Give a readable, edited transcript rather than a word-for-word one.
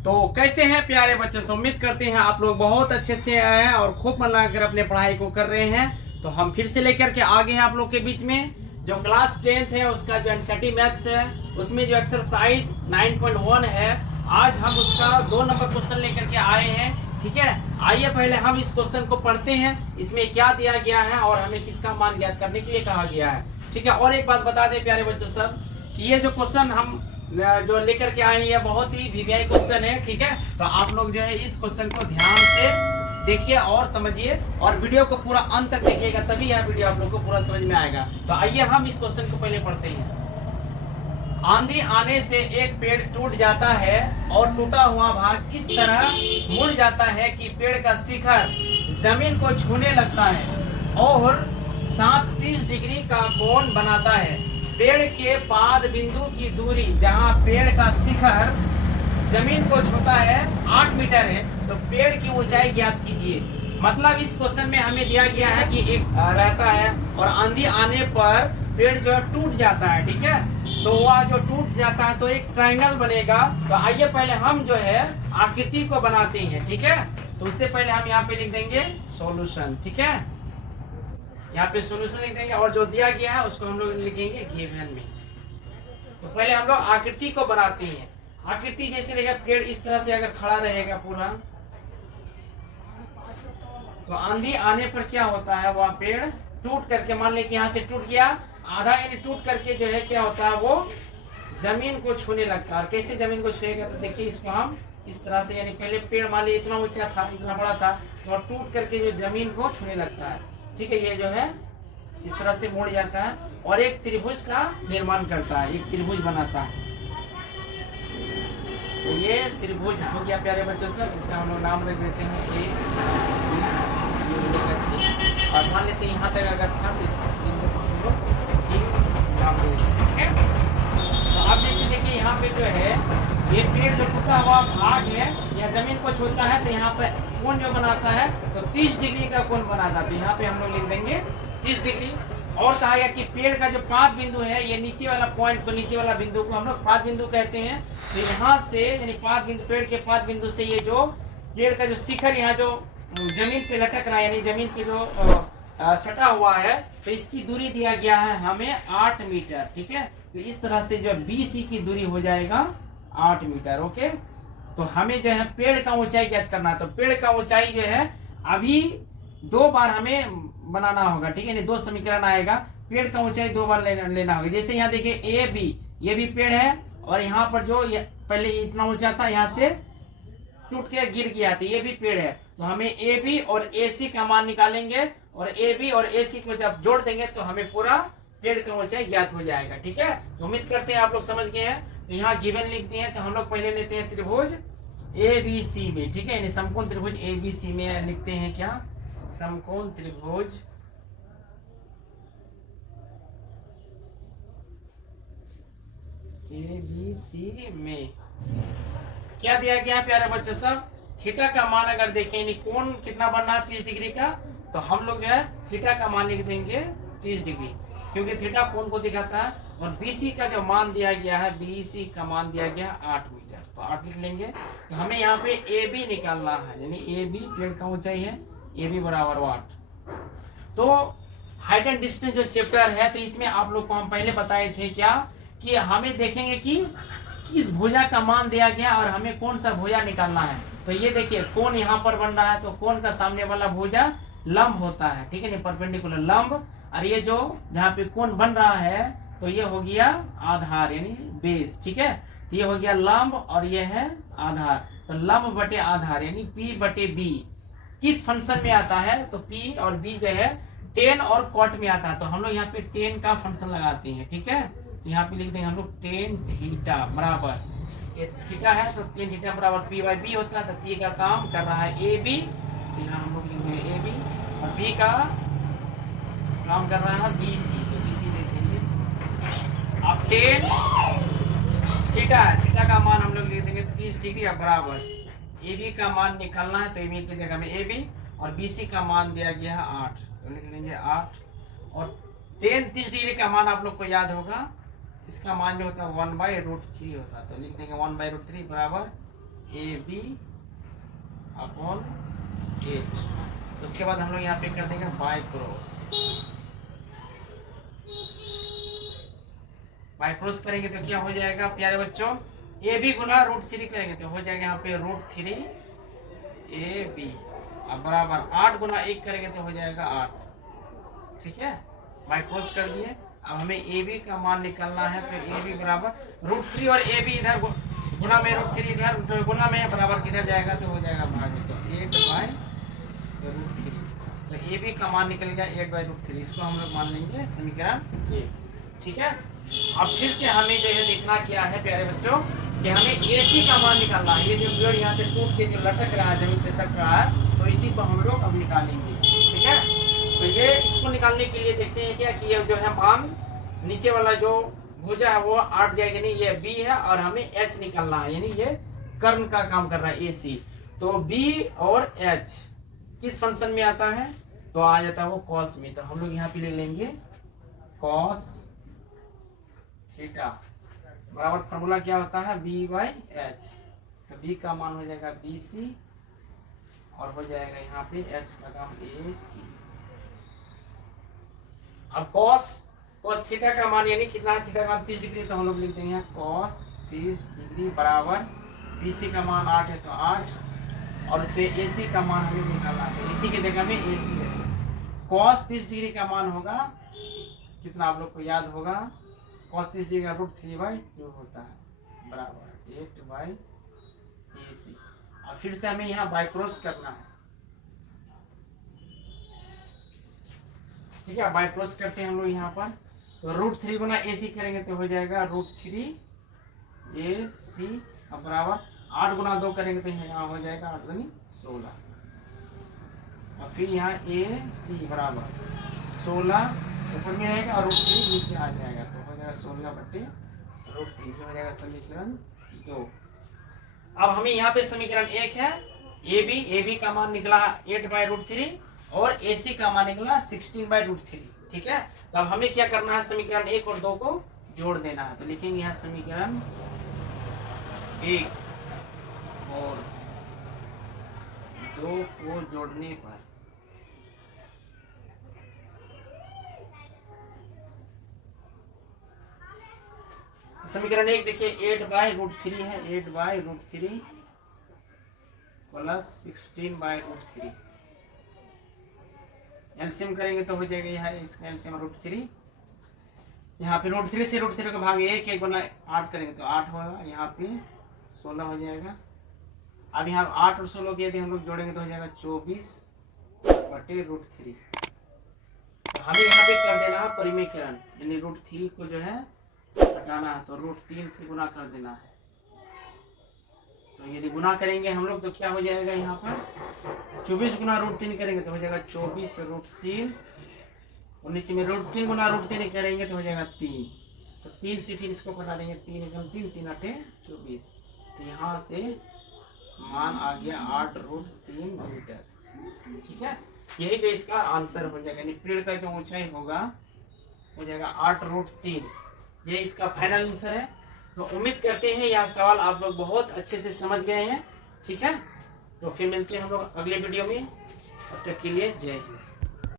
तो कैसे हैं प्यारे बच्चों से, उम्मीद करते हैं आप लोग बहुत अच्छे से आए हैं और खूब मन लगाकर अपने पढ़ाई को कर रहे हैं। तो हम फिर से लेकर के आ गए हैं आप लोग के बीच में जो क्लास 10th है उसका जो एनसीईआरटी मैथ्स है उसमें जो एक्सरसाइज 9.1 है। आज हम उसका 2 नंबर क्वेश्चन लेकर के आए हैं। ठीक है, आइए पहले हम इस क्वेश्चन को पढ़ते हैं, इसमें क्या दिया गया है और हमें किसका मान ज्ञात करने के लिए कहा गया है। ठीक है, और एक बात बता दें प्यारे बच्चों सब कि ये जो क्वेश्चन हम जो लेकर के आए हैं बहुत ही वीवीआई क्वेश्चन है। ठीक है, तो आप लोग जो है इस क्वेश्चन को ध्यान से देखिए और समझिए और वीडियो को पूरा अंत तक देखिएगा, तभी यह वीडियो आप लोग को पूरा समझ में आएगा। तो आइए हम इस क्वेश्चन को पहले पढ़ते हैं। आंधी आने से एक पेड़ टूट जाता है और टूटा हुआ भाग इस तरह मुड़ जाता है कि पेड़ का शिखर जमीन को छूने लगता है और 30 डिग्री का कोण बनाता है। पेड़ के पाद बिंदु की दूरी जहां पेड़ का शिखर जमीन को छूता है 8 मीटर है, तो पेड़ की ऊंचाई ज्ञात कीजिए। मतलब इस क्वेश्चन में हमें दिया गया है कि एक रहता है और आंधी आने पर पेड़ जो है टूट जाता है। ठीक है, तो वह जो टूट जाता है तो एक ट्रायंगल बनेगा। तो आइए पहले हम जो है आकृति को बनाते हैं। ठीक है, तो उससे पहले हम यहाँ पे लिख देंगे सॉल्यूशन। ठीक है, यहाँ पे सॉल्यूशन लिख देंगे और जो दिया गया है उसको हम लोग लिखेंगे गिवन में। तो पहले हम लोग आकृति को बनाते हैं। आकृति जैसे रहेगा, पेड़ इस तरह से अगर खड़ा रहेगा पूरा, तो आंधी आने पर क्या होता है, वह पेड़ टूट करके, मान ले कि यहाँ से टूट गया आधा, यानी टूट करके जो है क्या होता है वो जमीन को छूने लगता है। और कैसे जमीन को छुएगा, तो देखिए इसको हम इस तरह से, यानी पहले पेड़ मान लीजिए इतना ऊंचा था, इतना बड़ा था, तो टूट करके जो जमीन को छूने लगता है। ठीक है, ये जो है इस तरह से मुड़ जाता है और एक त्रिभुज का निर्माण करता है, एक त्रिभुज बनाता है। तो ये त्रिभुज हो गया प्यारे बच्चों से, इसका हम लोग नाम रख देते हैं ए, सी, और मान लेते हैं यहाँ तक अगर था तो इसको हम लोग नाम दे देते हैं। ठीक है, तो अब जैसे देखिए यहाँ पे जो है ये पेड़ जो टूटा हुआ भाग है या जमीन को छूता है तो यहाँ पे कोण जो बनाता है तो 30 डिग्री का कोण बनाता है। तो यहाँ पे हम लोग लिख देंगे 30 डिग्री। और कहा गया कि पेड़ का जो पाद बिंदु है, ये नीचे वाला पॉइंट को, नीचे वाला बिंदु को हम लोग पाद बिंदु कहते हैं। तो यहाँ से यानी पाद बिंदु, पेड़ के पाद बिंदु से ये जो पेड़ का जो शिखर यहाँ जो जमीन पे लटक रहा है, यानी जमीन पे जो सटा हुआ है, तो इसकी दूरी दिया गया है हमें 8 मीटर। ठीक है, तो इस तरह से जो BC की दूरी हो जाएगा 8 मीटर। ओके, तो हमें जो है पेड़ का ऊंचाई ज्ञात करना है। तो पेड़ का ऊंचाई जो है अभी 2 बार हमें बनाना होगा। ठीक है, नहीं 2 समीकरण आएगा, पेड़ का ऊंचाई 2 बार लेना होगा। जैसे यहाँ देखिए AB, ये भी पेड़ है और यहाँ पर जो पहले इतना ऊंचा था, यहाँ से टूट के गिर गया, तो ये भी पेड़ है। तो हमें AB और AC का मान निकालेंगे और AB और AC को जब जोड़ देंगे तो हमें पूरा पेड़ का ऊंचाई ज्ञात हो जाएगा। ठीक है, तो उम्मीद करते हैं आप लोग समझ गए हैं। तो यहाँ गिवन लिखते हैं, तो हम लोग पहले लेते हैं त्रिभुज ABC में। ठीक है, यानी समकोण त्रिभुज ABC में लिखते हैं क्या, समकोण त्रिभुज ABC में क्या दिया गया प्यारे बच्चे सब, थीटा का मान अगर देखें, यानी कोण कितना बन रहा है 30 डिग्री का, तो हम लोग जो है थीटा का मान लिख देंगे 30 डिग्री, क्योंकि थीटा कोण को दिखाता है। और BC का जो मान दिया गया है, BC का मान दिया गया 8 मीटर, तो 8 लिख लेंगे। तो हमें यहाँ पे AB निकालना है, यानी AB पेड़ का ऊंचाई है, AB बराबर 8। तो हाइट एंड डिस्टेंस जो चैप्टर है, तो इसमें आप लोग को हम पहले बताए थे क्या कि हमें देखेंगे कि किस भुजा का मान दिया गया और हमें कौन सा भुजा निकालना है। तो ये देखिए कोण यहाँ पर बन रहा है, तो कोण का सामने वाला भुजा लंब होता है। ठीक है, नहीं परपेंडिकुलर लंब, और ये जो जहाँ पे कोण बन रहा है तो ये हो गया आधार यानी बेस। ठीक है, तो ये हो गया लंब और ये है आधार। तो लंब बटे आधार यानी P बटे B किस फंक्शन में आता है, तो P और B जो है टेन और कॉट में आता है। तो हम लोग यहाँ पे टेन का फंक्शन लगाते हैं। ठीक है, तो यहाँ पे लिख देंगे हम लोग टेन थीटा बराबर, ये थीटा है तो टेन थीटा बराबर P/B होता है। तो P का काम कर रहा है AB, तो यहाँ हम लोग लिख देंगे AB, और B का काम कर रहा है BC, तो BC लिख देंगे। अब टेन थीटा है, थीटा का मान हम लोग लिख देंगे 30 डिग्री बराबर AB का मान निकालना है, तो AB की जगह में AB और BC का मान दिया गया है 8, तो लिख लेंगे 8। और टेन 30 डिग्री का मान आप लोग को याद होगा, इसका मान जो होता है 1/√3 होता है, तो लिख देंगे 1/√3 बराबर AB अपॉन 8। उसके बाद हम लोग यहाँ पे कर देंगे बाय क्रॉस करेंगे तो क्या हो जाएगा प्यारे बच्चों, AB गुना √3 करेंगे तो हो जाएगा यहाँ पे √3 AB अब बराबर 8 गुना 1 करेंगे तो हो जाएगा 8। ठीक है, बाय क्रॉस कर दिए। अब हमें AB का मान निकालना है तो AB बराबर √3 और AB इधर गुना में √3 इधर तो गुना में बराबर किधर जाएगा तो हो जाएगा भागे, तो 8/√3। तो AB का मान निकल गया 8/√3। इसको हम लोग मान लेंगे समीकरण 1। ठीक है, अब फिर से हमें जो है देखना क्या है प्यारे बच्चों कि हमें AC का मान निकालना है। ये जो पेड़ यहाँ से टूट के जो लटक रहा है, जमीन पे सट रहा है, तो इसी को हम लोग अब निकालेंगे। ठीक है, तो ये इसको निकालने के लिए देखते हैं क्या कि ये जो है मान नीचे वाला जो भुजा है वो 8 जाएगा, नहीं ये B है और हमें H निकालना है, यानी ये कर्ण का काम कर रहा है AC। तो B और H किस फंक्शन में आता है तो आ जाता है वो कॉस में। तो हम लोग यहाँ पे ले लेंगे कॉस थीटा बराबर फॉर्मूला क्या होता है B/H। तो B का मान हो जाएगा BC और हो जाएगा यहाँ पे H का काम AC। अब cos थीटा का मान यानी कितना है, थीटा का मान 30 डिग्री, तो हम लोग लिख देंगे cos 30 डिग्री बराबर BC का मान 8 है तो 8 और इसमें AC का मान हमें निकालना है। AC की जगह में AC है। cos 30 डिग्री का मान होगा कितना आप लोग को याद होगा, cos 30 डिग्री का √3/2 होता है बराबर 8/AC। और फिर से हमें यहाँ बाय क्रॉस करना है। ठीक है, बाय क्रॉस करते हैं हम लोग यहाँ पर, तो √3 गुना AC करेंगे तो हो जाएगा √3 AC अब बराबर 8 गुना 2 करेंगे तो यहाँ हो जाएगा 8 दूनी 16 और फिर यहाँ AC बराबर 16 ऊपर में रहेगा और √3 नीचे आ जाएगा तो हो जाएगा 16/√3 हो जाएगा समीकरण 2। अब हमें यहाँ पे समीकरण 1 है AB का मान निकला 8/√3 और AC का मान निकला 16/√3। ठीक है, तो अब हमें क्या करना है, समीकरण 1 और 2 को जोड़ देना है। तो लिखेंगे यहाँ समीकरण 1 और 2 को जोड़ने पर समीकरण 1 देखिए 8/√3 है, 8/√3 प्लस 16/√3 एलसीएम करेंगे तो हो जाएगा यहाँ इसका एलसीएम √3। यहाँ पे √3 से √3 का भाग 1 गुना 8 करेंगे तो 8 होगा, यहाँ पे 16 हो जाएगा। अब यहाँ 8 और 16 के यदि हम लोग जोड़ेंगे तो हो जाएगा 24/√3। तो हमें यहाँ पे कर देना है परिमेयकरण, यानी √3 को जो है हटाना है तो √3 से गुना कर देना है। तो यदि गुना करेंगे हम लोग तो क्या हो जाएगा, यहाँ पर 24 गुना √3 करेंगे तो हो जाएगा 24/√3 और नीचे में √3 गुना √3 करेंगे तो हो जाएगा 3। तो 3 से फिर इसको घटा देंगे, 3 × 3 3 × 8 24। तो यहाँ से मान आ गया 8√3 मीटर। ठीक है, यही तो इसका आंसर हो जाएगा, यानी पेड़ का जो ऊंचाई होगा हो जाएगा 8√3। ये इसका फाइनल आंसर है। तो उम्मीद करते हैं यह सवाल आप लोग बहुत अच्छे से समझ गए हैं। ठीक है, तो फिर मिलते हैं हम लोग अगले वीडियो में, तब तक के लिए जय हिंद।